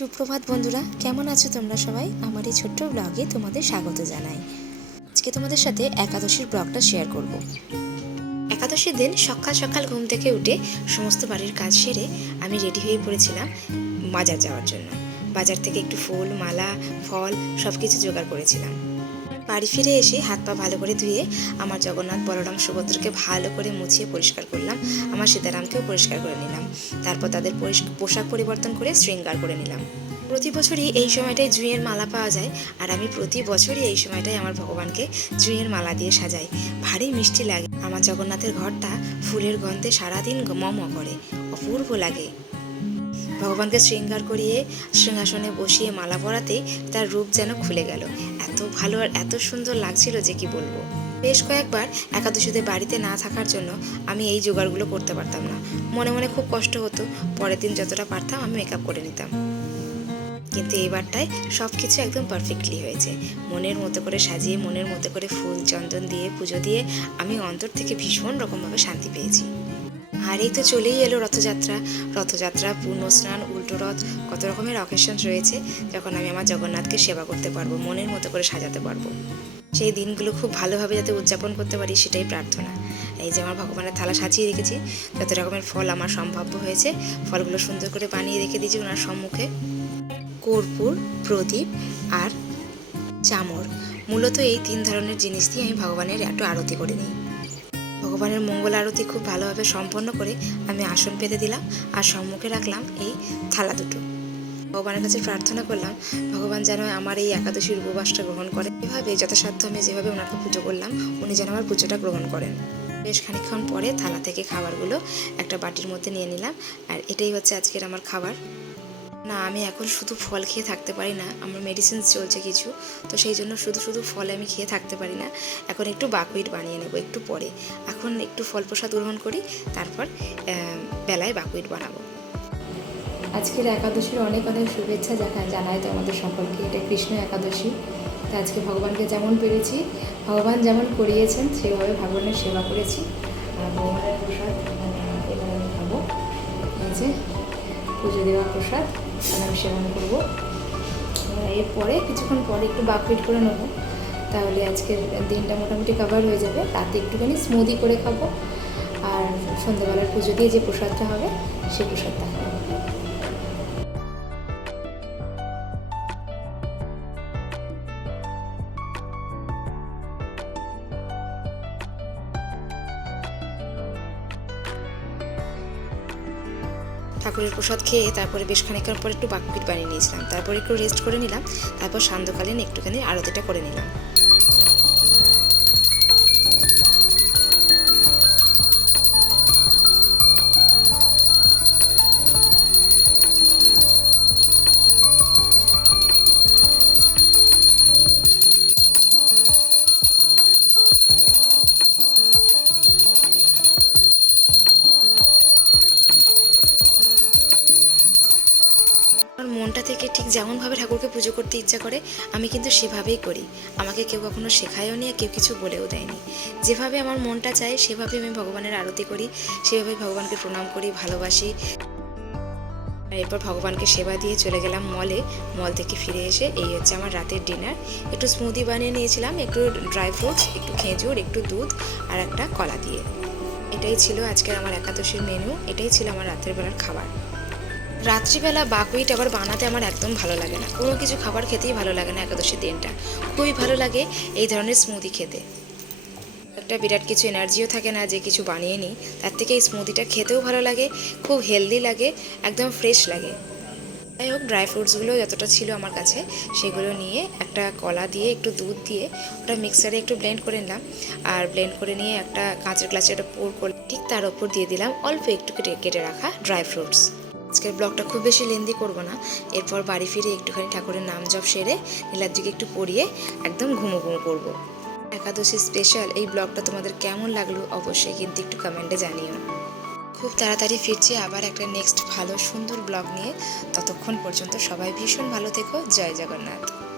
সুপ্রভাত বন্ধুরা, কেমন আছো তোমরা সবাই? আমার এই ছোট্ট ব্লগে তোমাদের স্বাগত জানাই। আজকে তোমাদের সাথে একাদশীর ব্লগটা শেয়ার করব। একাদশীর দিন সকাল সকাল ঘুম থেকে উঠে সমস্ত বাড়ির কাজ সেরে আমি রেডি হয়ে পড়েছিলাম বাজার যাওয়ার জন্য। বাজার থেকে একটু ফুল, মালা, ফল সব কিছু জোগাড় করেছিলাম। বাড়ি ফিরে এসে হাত পা ভালো করে ধুয়ে আমার জগন্নাথ বলরাম সুভদ্রকে ভালো করে মুছিয়ে পরিষ্কার করলাম। আমার সীতারামকেও পরিষ্কার করে নিলাম। তারপর তাদের পোশাক পরিবর্তন করে শৃঙ্গার করে নিলাম। প্রতি বছরই এই সময়টায় জুঁইয়ের মালা পাওয়া যায় আর আমি প্রতি বছরই এই সময়টায় আমার ভগবানকে জুঁইয়ের মালা দিয়ে সাজাই। ভারী মিষ্টি লাগে। আমার জগন্নাথের ঘরটা ফুলের গন্ধে সারাদিন মম করে। অপূর্ব লাগে। ভগবানকে শৃঙ্গার করিয়ে সিংহাসনে বসিয়ে মালা পরাতে তার রূপ যেন খুলে গেল। এত ভালো আর এত সুন্দর লাগছিল যে কি বলব। বেশ কয়েকবার একাদশীতে বাড়িতে না থাকার জন্য আমি এই জোগাড়গুলো করতে পারতাম না। মনে মনে খুব কষ্ট হতো। পরের দিন যতটা পারতাম আমি মেকআপ করে নিতাম। কিন্তু এবারটায় সব কিছু একদম পারফেক্টলি হয়েছে। মনের মতো করে সাজিয়ে, মনের মতো করে ফুল চন্দন দিয়ে, পুজো দিয়ে আমি অন্তর থেকে ভীষণ রকমভাবে শান্তি পেয়েছি। আর এই তো চলেই এলো রথযাত্রা। রথযাত্রা, পূর্ণ স্নান, উল্টো রথ, কত রকমের অকেশন রয়েছে যখন আমি আমার জগন্নাথকে সেবা করতে পারব, মনের মতো করে সাজাতে পারব। সেই দিনগুলো খুব ভালোভাবে যাতে উদযাপন করতে পারি সেটাই প্রার্থনা। এই যে আমার ভগবানের থালা সাজিয়ে রেখেছি, যত রকমের ফল আমার সম্ভাব্য হয়েছে, ফলগুলো সুন্দর করে বানিয়ে রেখে দিয়েছি ওনার সম্মুখে। কর্পূর, প্রদীপ আর চামর। মূলত এই তিন ধরনের জিনিস দিয়ে আমি ভগবানের একটু আরতি করে নিই। ভগবানের মঙ্গল আরতি খুব ভালোভাবে সম্পন্ন করে আমি আসন পেতে দিলাম আর সম্মুখে রাখলাম এই থালা দুটো। ভগবানের কাছে প্রার্থনা করলাম, ভগবান যেন আমার এই একাদশীর উপবাসটা গ্রহণ করে এভাবে যথাসাধ্য আমি যেভাবে ওনাকে পুজো করলাম, উনি যেন আমার পুজোটা গ্রহণ করেন। বেশ খানিকক্ষণ পরে থালা থেকে খাবারগুলো একটা বাটির মধ্যে নিয়ে নিলাম, আর এটাই হচ্ছে আজকের আমার খাবার। না, আমি এখন শুধু ফল খেয়ে থাকতে পারি না, আমার মেডিসিন চলছে কিছু, তো সেই জন্য শুধু শুধু ফল আমি খেয়ে থাকতে পারি না। এখন একটু বাকুইট বানিয়ে নেব একটু পরে। এখন একটু ফল প্রসাদ গ্রহণ করি, তারপর বেলায় বাকুইট বানাবো। আজকের একাদশীর অনেক অনেক শুভেচ্ছা জানা, জানাই তো আমাদের সকলকে। এটা কৃষ্ণ একাদশী, তো আজকে ভগবানকে যেমন পেরেছি, ভগবান যেমন করিয়েছেন, সেভাবে ভগবানের সেবা করেছি। আর ভগবানের প্রসাদ এবার আমি খাব। এই যে পুজো দেওয়া প্রসাদ আমি সেবন করব। এরপরে কিছুক্ষণ পরে একটু বাকফিট করে নেব। তাহলে আজকের দিনটা মোটামুটি কভার হয়ে যাবে। রাতে একটুখানি স্মুদি করে খাব। আর সন্ধ্যাবেলার পুজো দিয়ে যে প্রসাদটা হবে সেই প্রসাদটা খাব। ঠাকুরের প্রসাদ খেয়ে তারপরে বেশ খানিকক্ষণ পর একটু বাকপিট বানিয়ে নিয়েছিলাম। তারপরে একটু রেস্ট করে নিলাম, তারপর সান্ধ্যকালীন একটুখানি আরতিটা করে নিলাম। থেকে ঠিক যেমনভাবে ঠাকুরকে পুজো করতে ইচ্ছা করে, আমি কিন্তু সেভাবেই করি। আমাকে কেউ কখনো শেখায়ও নি আর কেউ কিছু বলেও দেয়নি। যেভাবে আমার মনটা চায়, সেভাবে আমি ভগবানের আরতি করি, সেভাবে ভগবানকে প্রণাম করি, ভালোবাসি। এরপর ভগবানকে সেবা দিয়ে চলে গেলাম মলে। মল থেকে ফিরে এসে এই হচ্ছে আমার রাতের ডিনার। একটু স্মুদি বানিয়ে নিয়েছিলাম, একটু ড্রাই ফ্রুটস একটু খেজুর, একটু দুধ আর একটা কলা দিয়ে। এটাই ছিল আজকের আমার একাদশীর মেনু এটাই ছিল আমার রাতের বেলার খাবার। রাত্রিবেলা বাকুইট আবার বানাতে আমার একদম ভালো লাগে না। কোনো কিছু খাবার খেতেই ভালো লাগে না একাদশীর দিনটা। খুবই ভালো লাগে এই ধরনের স্মুদি খেতে। একটা বিরাট কিছু এনার্জিও থাকে না যে কিছু বানিয়ে নিই। তার থেকে এই স্মুদিটা খেতেও ভালো লাগে, খুব হেলদি লাগে, একদম ফ্রেশ লাগে। যাই হোক ড্রাই ফ্রুটসগুলো যতটা ছিল আমার কাছে, সেগুলো নিয়ে একটা কলা দিয়ে, একটু দুধ দিয়ে ওটা মিক্সারে একটু ব্লেন্ড করে নিলাম। আর ব্লেন্ড করে নিয়ে একটা কাঁচের গ্লাসে ওটা পোর করে, ঠিক তার ওপর দিয়ে দিলাম অল্প একটু কেটে কেটে রাখা ড্রাই ফ্রুটস আজকের ব্লগটা খুব বেশি লেন্দি করব না। এরপর বাড়ি ফিরে একটুখানি ঠাকুরের নাম জপ সেরে নীলাদ্রিকে একটু পড়িয়ে একদম ঘুমো ঘুমো করব। একাদশী স্পেশাল এই ব্লগটা তোমাদের কেমন লাগল অবশ্যই কিন্তু একটু কমেন্টে জানিও। খুব তাড়াতাড়ি ফিরছি আবার একটা নেক্সট ভালো সুন্দর ব্লগ নিয়ে। ততক্ষণ পর্যন্ত সবাই ভীষণ ভালো থেকো। জয় জগন্নাথ।